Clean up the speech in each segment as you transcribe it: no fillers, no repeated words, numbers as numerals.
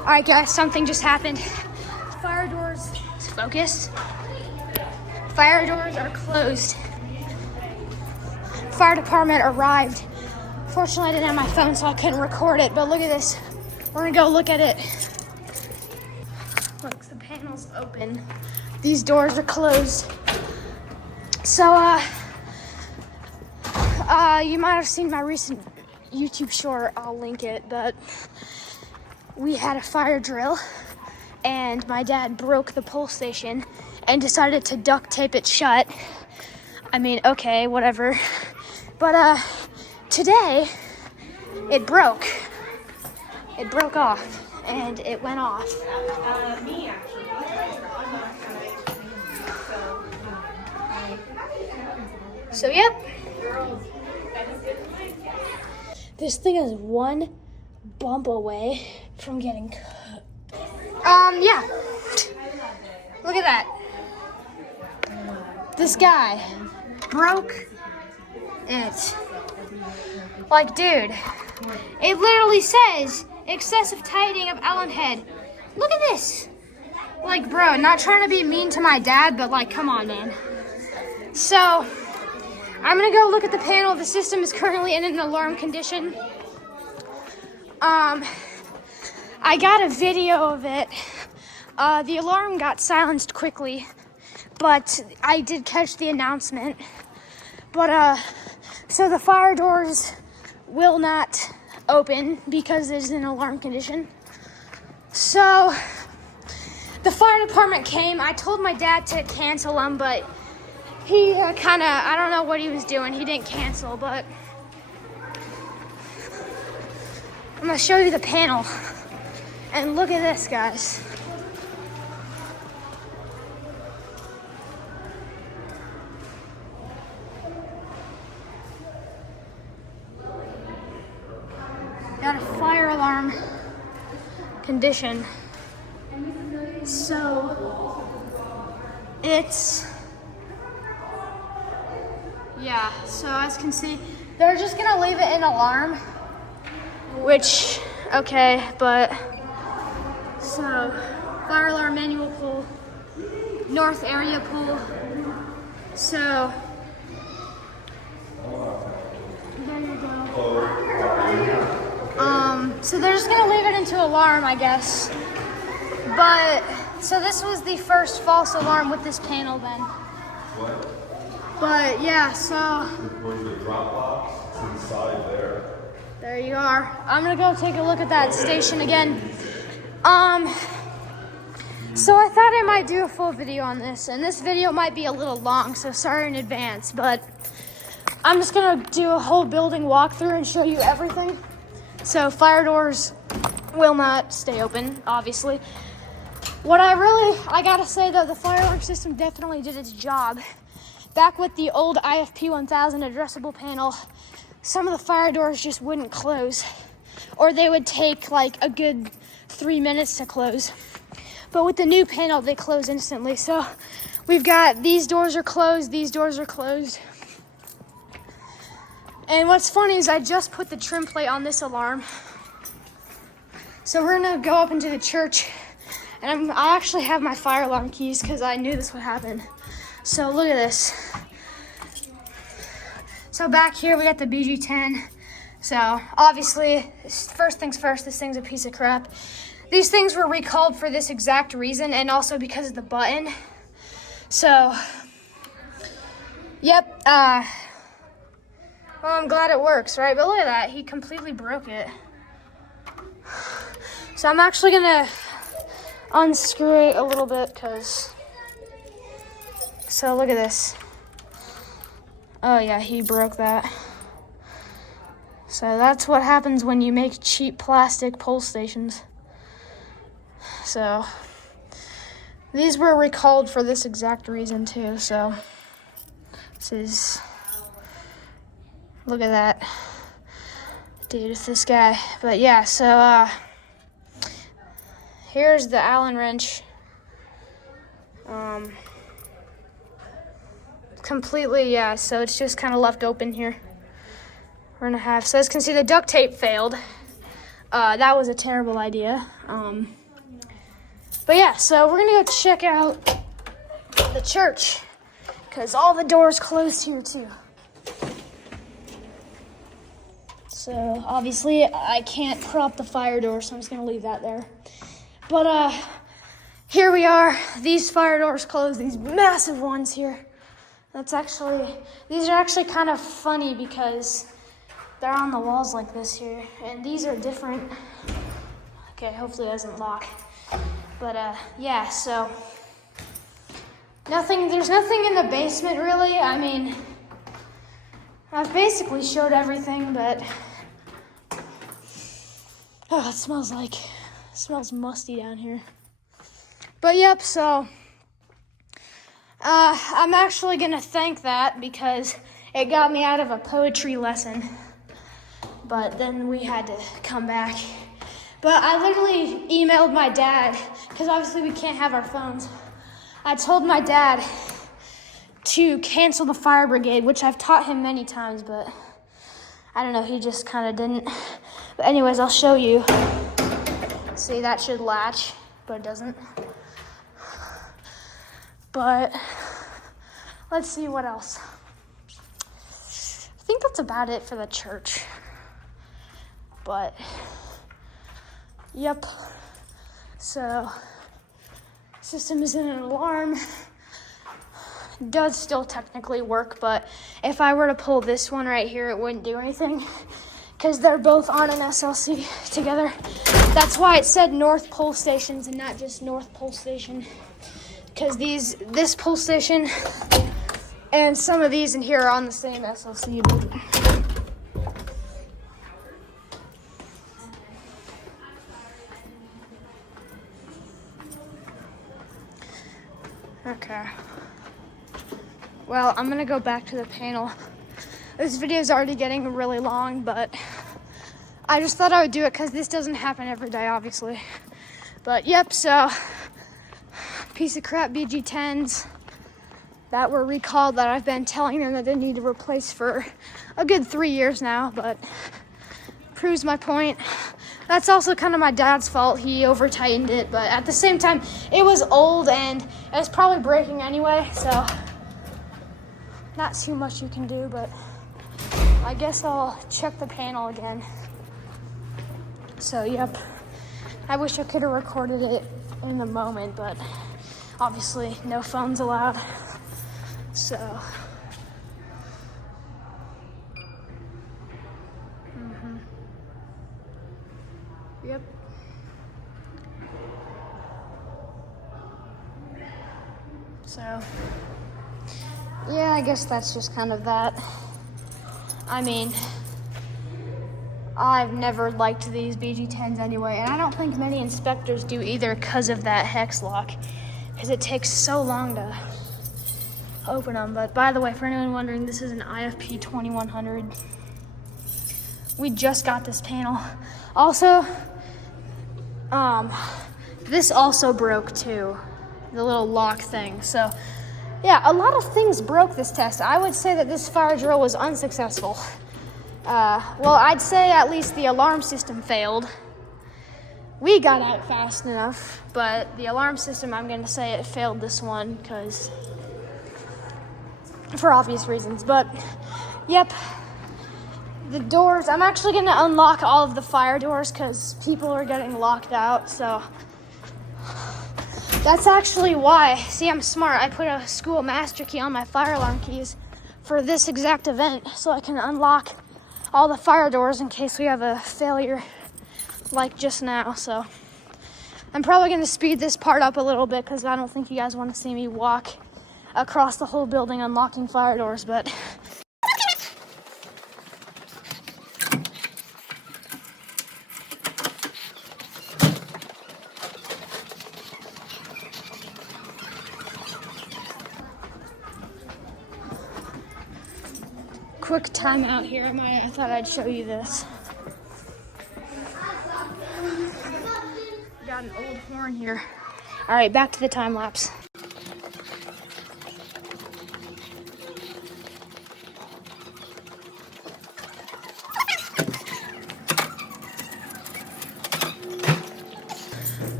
All right, guys, something just happened. Fire doors, focus. Fire doors are closed. Fire department arrived. Fortunately, I didn't have my phone, so I couldn't record it, but look at this. We're gonna go look at it. Look, the panel's open. These doors are closed. So, you might have seen my recent YouTube short, I'll link it, but we had a fire drill and my dad broke the pole station and decided to duct tape it shut. I mean, okay, whatever. But, today, it broke. It broke off and it went off. So, yep. This thing is one bump away from getting cooked. Yeah. Look at that. This guy broke it. Like, dude, it literally says excessive tightening of Allen head. Look at this. Like, bro, not trying to be mean to my dad, but like, come on, man. So, I'm gonna go look at the panel. The system is currently in an alarm condition. I got a video of it. The alarm got silenced quickly, but I did catch the announcement. But, so the fire doors will not open because it's in alarm condition. So, the fire department came. I told my dad to cancel them, but he kind of, I don't know what he was doing. He didn't cancel, but I'm going to show you the panel. And look at this, guys. Got a fire alarm condition. So, it's... yeah, so as you can see, they're just gonna leave it in alarm, which, okay, but, so, fire alarm manual pull, north area pull, so, there you go. So they're just gonna leave it into alarm, I guess, but, so this was the first false alarm with this panel then. What? But yeah, so Where's the drop box? It's inside there. there you are. I'm gonna go take a look at that station again. So I thought I might do a full video on this, and this video might be a little long, so sorry in advance, but I'm just gonna do a whole building walkthrough and show you everything. So fire doors will not stay open, obviously. What I gotta say though, the fire alarm system definitely did its job. Back with the old IFP 1000 addressable panel, some of the fire doors just wouldn't close, or they would take like a good 3 minutes to close. But with the new panel, they close instantly. So we've got these doors are closed, these doors are closed. And what's funny is I just put the trim plate on this alarm. So we're gonna go up into the church, and I actually have my fire alarm keys because I knew this would happen. So look at this. So back here we got the BG10. So obviously, first things first, this thing's a piece of crap. These things were recalled for this exact reason, and also because of the button. So, yep, well, I'm glad it works, right? But look at that, he completely broke it. So I'm actually gonna unscrew it a little bit, so look at this. Oh yeah, he broke that. So that's what happens when you make cheap plastic pole stations. So these were recalled for this exact reason too, so this is, look at that. Dude, it's this guy. But yeah, so here's the Allen wrench. Completely, yeah, so it's just kind of left open here. We're gonna have, so as you can see, the duct tape failed. that was a terrible idea. But yeah, so we're gonna go check out the church because all the doors closed here too. So obviously I can't prop the fire door, so I'm just gonna leave that there. But here we are. These fire doors closed, these massive ones here. These are actually kind of funny because they're on the walls like this here, and these are different. Okay, hopefully it doesn't lock. But yeah, so there's nothing in the basement really. I mean, I've basically showed everything, but it smells musty down here. But yep, so I'm actually gonna thank that because it got me out of a poetry lesson. But then we had to come back. But I literally emailed my dad, because obviously we can't have our phones. I told my dad to cancel the fire brigade, which I've taught him many times, but I don't know, he just kind of didn't. But anyways, I'll show you. See, that should latch, but it doesn't. But let's see what else. I think that's about it for the church. But yep, so system is in an alarm. Does still technically work, but if I were to pull this one right here, it wouldn't do anything because they're both on an SLC together. That's why it said North Pole Stations and not just North Pole Station, because this pole station and some of these in here are on the same SLC. Okay. Well, I'm gonna go back to the panel. This video is already getting really long, but I just thought I would do it because this doesn't happen every day, obviously. But yep, so piece of crap BG10s that were recalled that I've been telling them that they need to replace for a good 3 years now, but proves my point. That's also kind of my dad's fault. He over-tightened it, but at the same time, it was old and it was probably breaking anyway, so not too much you can do, but I guess I'll check the panel again. So, yep. I wish I could have recorded it in the moment, but obviously no phones allowed. So, yep. So, yeah, I guess that's just kind of that. I mean, I've never liked these BG10s anyway, and I don't think many inspectors do either because of that hex lock, because it takes so long to open them. But by the way, for anyone wondering, this is an IFP 2100. We just got this panel. Also, this also broke too, the little lock thing. So yeah, a lot of things broke this test. I would say that this fire drill was unsuccessful. Well, I'd say at least the alarm system failed. We got out fast enough, but the alarm system, I'm gonna say it failed this one because for obvious reasons. But yep, the doors, I'm actually gonna unlock all of the fire doors because people are getting locked out, so that's actually why. See, I'm smart. I put a school master key on my fire alarm keys for this exact event so I can unlock all the fire doors in case we have a failure like just now. So I'm probably going to speed this part up a little bit because I don't think you guys want to see me walk across the whole building unlocking fire doors, but quick time out here. I thought I'd show you this. Got an old horn here. All right, back to the time lapse.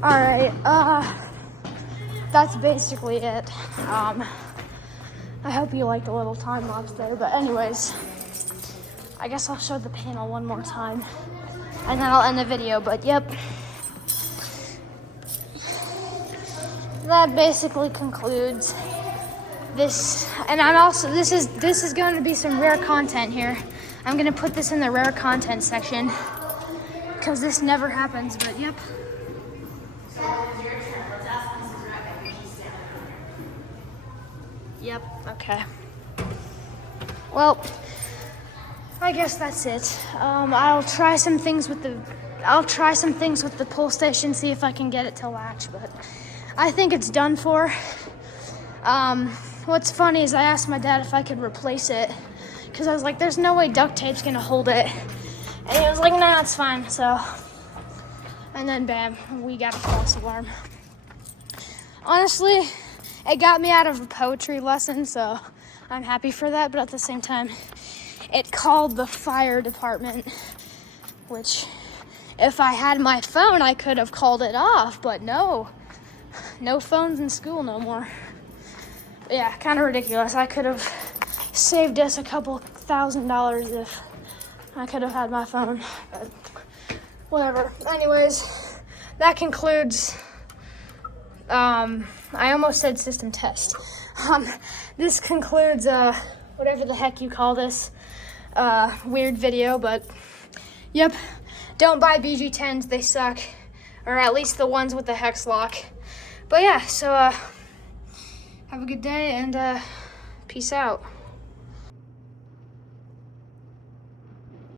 Alright, that's basically it. I hope you liked the little time lapse there, but anyways, I guess I'll show the panel one more time, and then I'll end the video, but yep. That basically concludes this, and this is going to be some rare content here. I'm going to put this in the rare content section, because this never happens, but yep. Yep, okay. Well, I guess that's it. I'll try some things with the pull station, see if I can get it to latch, but I think it's done for. What's funny is I asked my dad if I could replace it, because I was like, there's no way duct tape's gonna hold it. And he was like, nah, it's fine, so. And then bam, we got a false alarm. Honestly, it got me out of a poetry lesson, so I'm happy for that, but at the same time, it called the fire department, which if I had my phone, I could have called it off, but no phones in school no more. But yeah, kind of ridiculous. I could have saved us a couple $1,000s if I could have had my phone, but whatever. Anyways, that concludes, I almost said system test. This concludes, whatever the heck you call this, weird video, but yep, don't buy BG10s, they suck, or at least the ones with the hex lock. But yeah, so, have a good day, and, peace out.